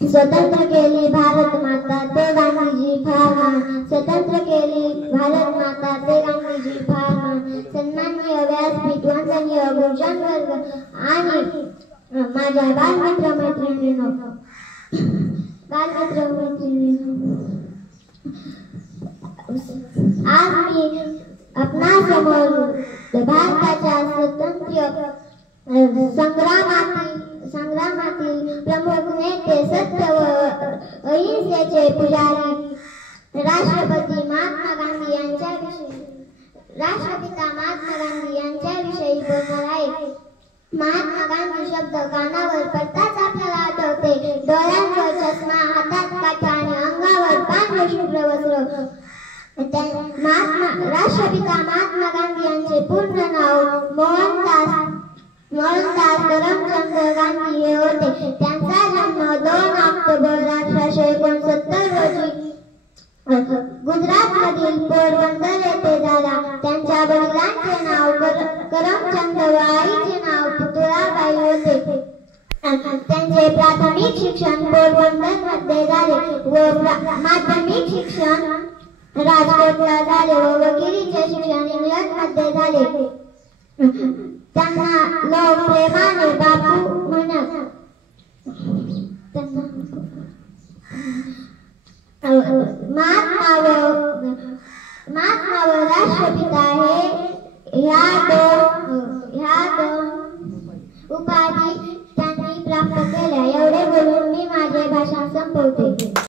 स्वतंत्र केली भारत माता ते गांधीजी फार महान. स्वतंत्र केली भारत माता ते गांधीजी फार महान. सन्माननीय व्यासपीठ, वंदनीय गुरुजन वर्ग आणि माझ्या बालमित्र मैत्रिणींनो, आज मी आपणासमोर भारताच्या स्वातंत्र्य संग्रामातील प्रमुख नेते, सत्य व अहिंसेचे पुजारी राष्ट्रपिता महात्मा गांधी यांच्याविषयी बोलणार आहे. महात्मा गांधी शब्द कानावर पडताच आपल्याला आठवते. डोळ्यांवर चष्मा, हातात काटा आणि अंगावर पांढरे शुभ्र वस्त्र. राष्ट्रपिता महात्मा गांधी यांचे पूर्ण नाव मोहनदास करमचंद गांधी हे होते. त्यांचा जन्म 2 ऑक्टोबर 1869 रोजी गुजरातमधील पोरबंदर येथे झाला. त्यांच्या वडिलांचे नाव करमचंद व आईचे नाव पुतळाबाई होते. त्यांचे प्राथमिक शिक्षण पोरबंदरमध्ये झाले व माध्यमिक शिक्षण राजकोटला झाले व वकिलीचे शिक्षण इंग्लंडमध्ये झाले. त्यांना लोक प्रेमाने बापू म्हणत. महात्मा व राष्ट्रपिता ह्या दोन उपाधी